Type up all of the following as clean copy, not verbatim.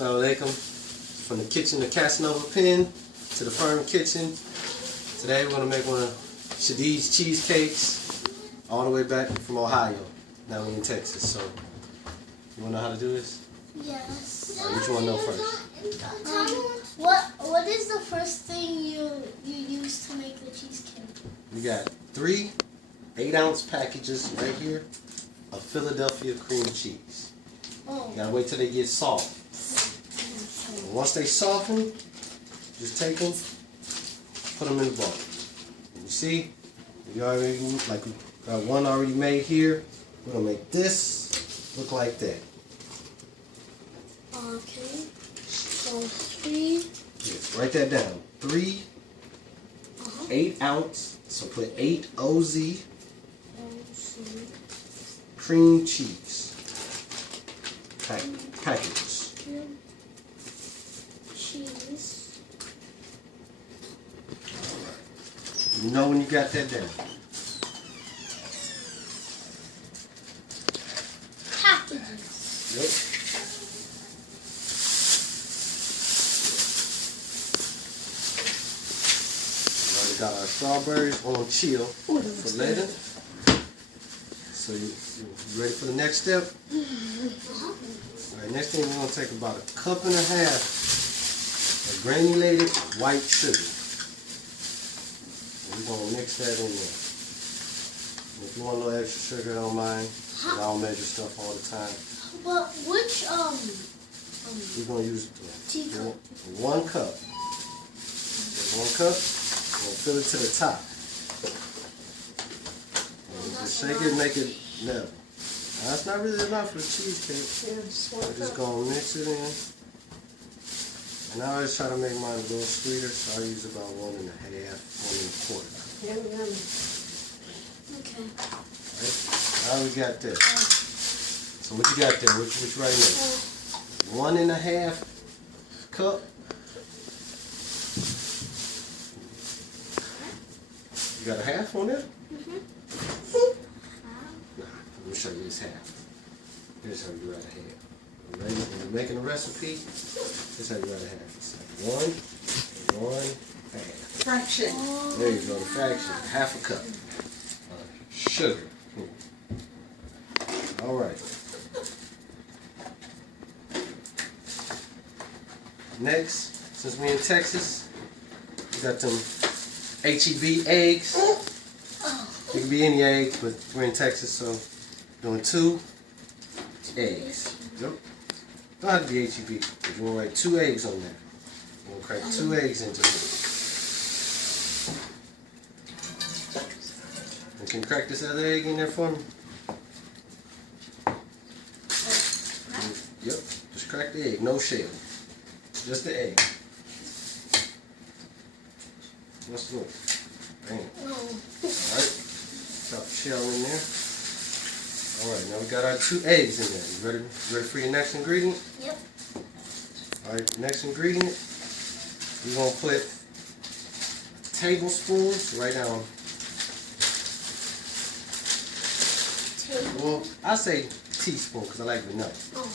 Assalamu alaikum. From the kitchen to Cassanova pen to the firm kitchen. Today we're going to make one of Shafeeq's cheesecakes all the way back from Ohio. Now we're in Texas, so you want to know how to do this? Yes. All right, what you want to know first? What is the first thing you use to make the cheesecake? We got 3 8-ounce packages right here of Philadelphia cream cheese. Oh. You gotta wait till they get soft. And once they soften, just take them, put them in the bowl. And you see, we already we got one already made here. We're gonna make this look like that. Okay. So 3. Yes, write that down. 3 8-ounce. So put 8 OZ cream cheese packages. Cheese. You know when you got that down. Packages. Yep. Now we got our strawberries on chill for later. So you ready for the next step? Alright, next thing we're going to take about 1.5 cups of granulated white sugar. And we're going to mix that in there. And if you want a little extra sugar, I don't mind. I don't measure stuff all the time. But which We're going to use teacup? 1 cup. 1 cup. We'll fill it to the top. Just shake it, make it level. Now, that's not really enough for the cheesecake. Yeah, just 1 We're cup. just going to mix it in. And I always try to make mine a little sweeter, so I use about 1.5, 1.25. Okay. Right? Now we got this. So what you got there? Which right now? 1.5 cup. You got a half on there? Let me show you this half. Here's how you write a half. You ready? When you're making a recipe, this is how you write a half. It's like 1 half. Fraction. There you go, the fraction. Half a cup. Sugar. All right. Next, since we're in Texas, we got them HEB eggs. It can be any eggs, but we're in Texas, so doing 2 eggs. Yep. Don't have to be HEB. If you want to write 2 eggs on there, you're going to crack 2 eggs into it. And can you crack this other egg in there for me? Yep. Just crack the egg, no shell. Just the egg. Let's do it. Bam. Alright. Drop the shell in there. Alright, now we got our 2 eggs in there. You ready for your next ingredient? Yep. Alright, next ingredient, we're going to put tablespoons right down. Well, I say teaspoon because I like vanilla. Oh.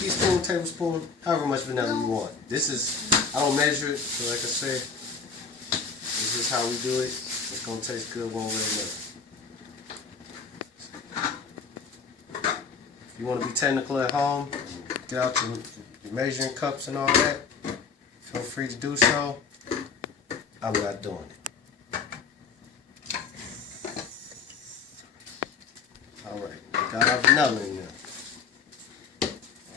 Teaspoon, tablespoon, however much vanilla you want. This is, I don't measure it, so like I said, this is how we do it. It's going to taste good one way or another. If you want to be technical at home, get out your measuring cups and all that, feel free to do so. I'm not doing it. Alright, got our vanilla in there.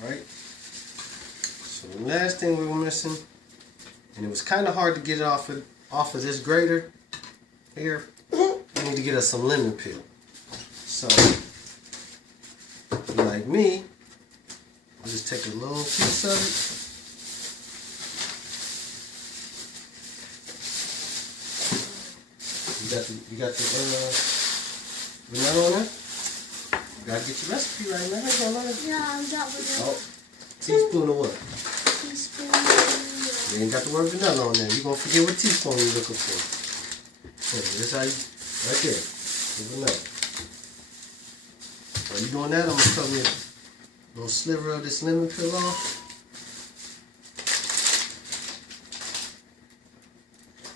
Alright. So the last thing we were missing, and it was kind of hard to get it off of this grater here, we need to get us some lemon peel. So, if you're like me, I'll just take a little piece of it. You got the vanilla on there? You gotta get your recipe right, man. Yeah, I got vanilla. Oh, teaspoon of what? Teaspoon. You ain't got the word vanilla on there. You're gonna forget what teaspoon you're looking for. Okay, this how you, right there. The vanilla. While you doing that, I'm gonna cover your little sliver of this lemon peel off.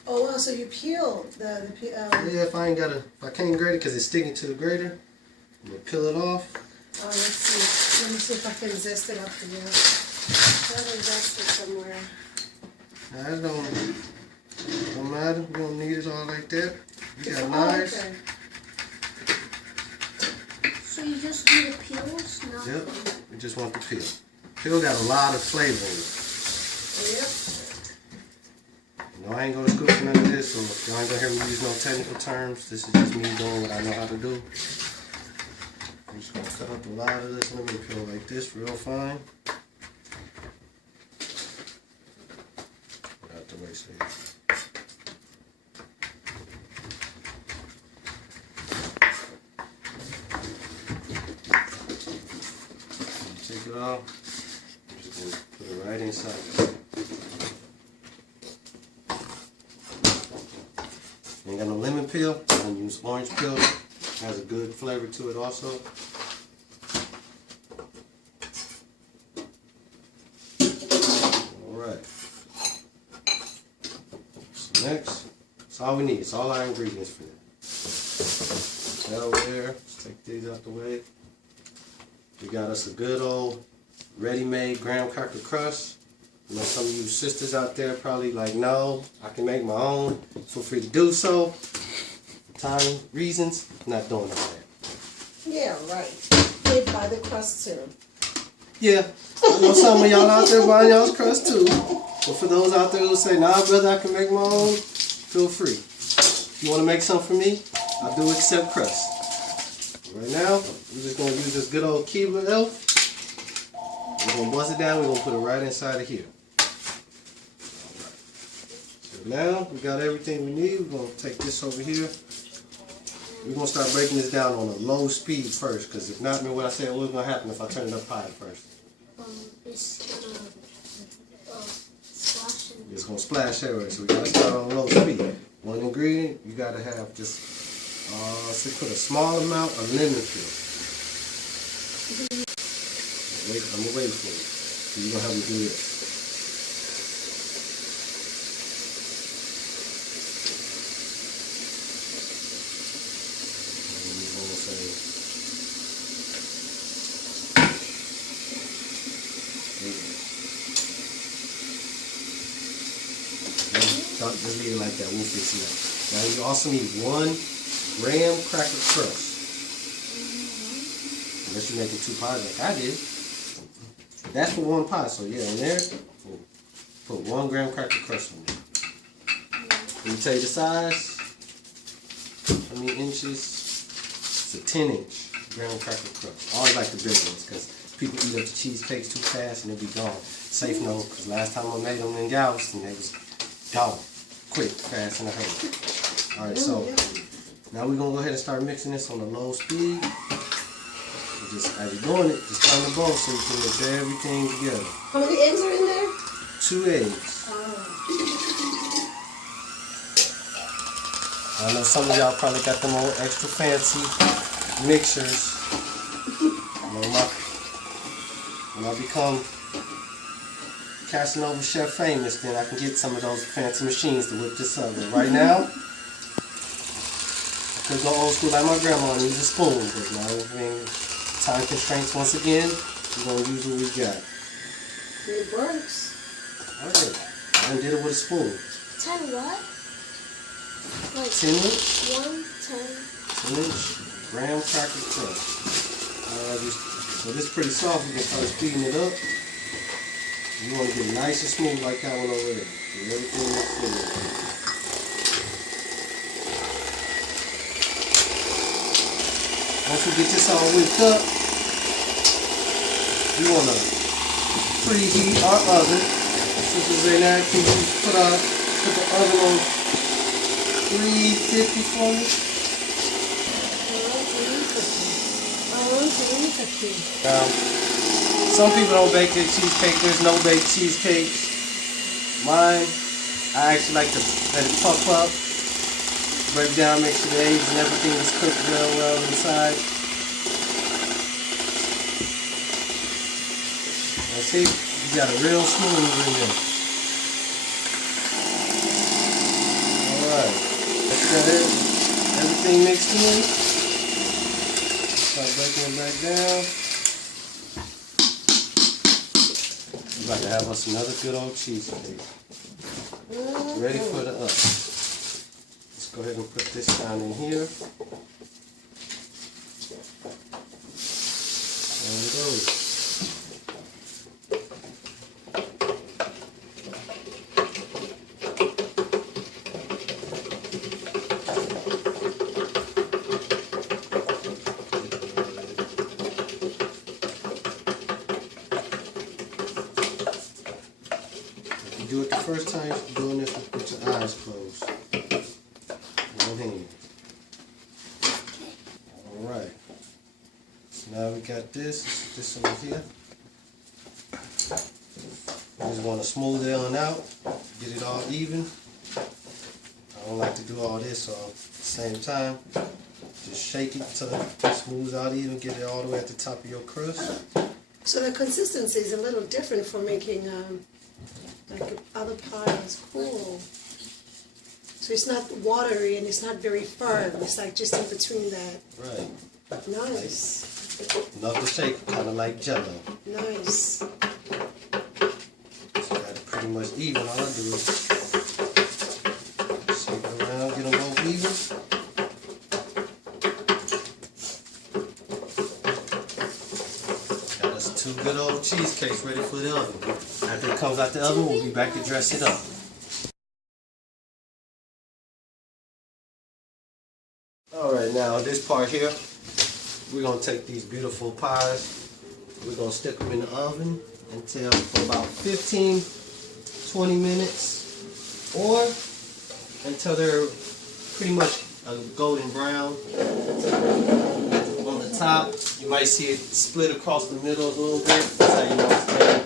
Oh wow, so you peel the Yeah, if I can't grate it because it's sticking to the grater, I'm gonna peel it off. Oh, let's see. Let me see if I can zest it up for you. Probably zest it somewhere. Nah, it don't matter. We don't need it all like that. We got Oh, knives. okay. So you just do the peels, not Yep. We just want the peel. Peel got a lot of flavor in it. Yep. No, I ain't gonna scoop none of this, so y'all ain't gonna hear me use no technical terms. This is just me doing what I know how to do. I'm just gonna cut up a lot of this lemon peel like this, real fine. Get out the way, so take it off. I'm just gonna put it right inside. Ain't got no lemon peel. I'm gonna use orange peel. Has a good flavor to it also. Alright. So next, that's all we need. It's all our ingredients for that. That over there. Let's take these out the way. We got us a good old ready-made graham cracker crust. You know, some of you sisters out there probably like, no, I can make my own. Feel free to do so. Time reasons, not doing all that. Yeah, right. They'd buy the crust too. Yeah, I know some of y'all out there buying y'all's crust too. But for those out there who say, nah, brother, I can make my own, feel free. If you want to make some for me, I do accept crust. Right now, we're just going to use this good old Kiva Elf. We're going to buzz it down. We're going to put it right inside of here. So now we got everything we need. We're going to take this over here. We're going to start breaking this down on a low speed first, because if not, what I said, what's going to happen if I turn it up high first? It's gonna splash. It's going to splash everywhere, so we got to start on low speed. One ingredient, you got to have just, put a small amount of lemon peel. I'm going to wait for you. So you're going to help me do this. Just leave it like that. We'll fix it up. Now you also need 1 graham cracker crust. Unless you're making 2 pies like I did. That's for 1 pie. So yeah, in there, put 1 graham cracker crust on there. Let me tell you the size. How many inches? It's a 10-inch graham cracker crust. I always like the big ones because people eat up the cheesecakes too fast and they'll be gone. Safe note, because last time I made them in Galveston, they was gone. Quick, fast, and a hurry. Alright, so now we're going to go ahead and start mixing this on a low speed. And just as you're doing it, just turn the bowl so you can mix everything together. How many eggs are in there? 2 eggs. I know some of y'all probably got them old extra fancy mixers. You know, when I become Cassanova chef famous, then I can get some of those fancy machines to whip this up. But right now, I could go old school like my grandma and use a spoon. But now, time constraints once again, we're going to use what we got. It works. Alright, I done did it with a spoon. 10 what? Like 10-inch? 1, 10. 10-inch graham cracker crust. So this is pretty soft. We can start speeding it up. You want to get it nice and smooth like that one over there. Get everything mixed in there. Once we get this all whipped up, we want to preheat our oven. Sister Zaynab, can you put the oven on 350 for me? 350. Some people don't bake their cheesecake. There's no baked cheesecakes. Mine, I actually like to let it puff up, break down, make sure the eggs and everything is cooked well inside. Now see, you got it real smooth in there. Alright. That's got it. Everything mixed in. Start breaking it back down. We're about to have us another good old cheesecake. Ready for the oven. Let's go ahead and put this down in here. There it goes. If you do it the first time, you're doing this with your eyes closed. One hand. Alright. So now we got this over here. We just want to smooth it on out, get it all even. I don't like to do all this all at the same time. Just shake it until it smooths out even, get it all the way at the top of your crust. So the consistency is a little different for making like other pies. Cool. So it's not watery and it's not very firm. It's like just in between that. Right. Nice. Enough to shake, kind of like Jello. Nice. So got it pretty much even. All I do is shake it around, get them both even. Got us 2 good old cheesecakes ready for the oven. After it comes out the oven, we'll be back to dress it up. Alright, now this part here, we're going to take these beautiful pies, we're going to stick them in the oven until for about 15-20 minutes, or until they're pretty much a golden brown. On the top, you might see it split across the middle a little bit. That's how you know it's done.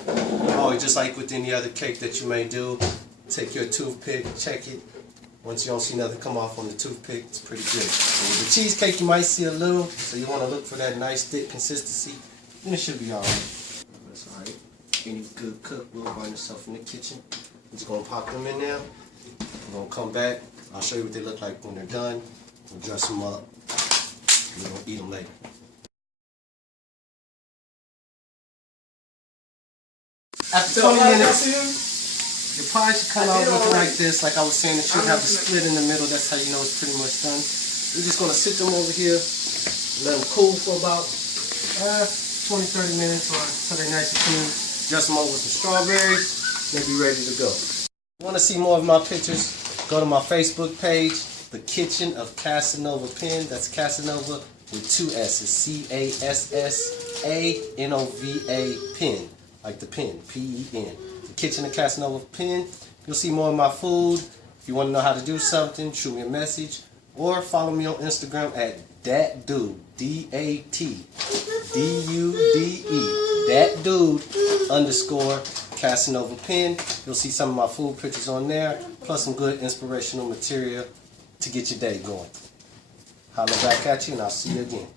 Oh, just like with any other cake that you may do, take your toothpick, check it. Once you don't see nothing come off on the toothpick, it's pretty good. And with the cheesecake, you might see a little, so you want to look for that nice thick consistency, and it should be alright. That's alright. Any good cook will find yourself in the kitchen. We're just going to pop them in there. We're going to come back. I'll show you what they look like when they're done. We'll dress them up. We're going to eat them later. After 20 minutes, your pie should come out looking like this. Like I was saying, it should have a split in the middle. That's how you know it's pretty much done. We're just going to sit them over here, let them cool for about 20-30 minutes or until they're nice and clean. Dress them up with some strawberries. They'll be ready to go. If you want to see more of my pictures, go to my Facebook page, The Kitchen of Cassanova Pen. That's Cassanova with 2 S's. Cassanova Pen. Like the pen, P-E-N. The Kitchen of Cassanova Pen. You'll see more of my food. If you want to know how to do something, shoot me a message. Or follow me on Instagram at DatDude, D-A-T-D-U-D-E. DatDude _Cassanova Pen. You'll see some of my food pictures on there, plus some good inspirational material to get your day going. Holla back at you, and I'll see you again.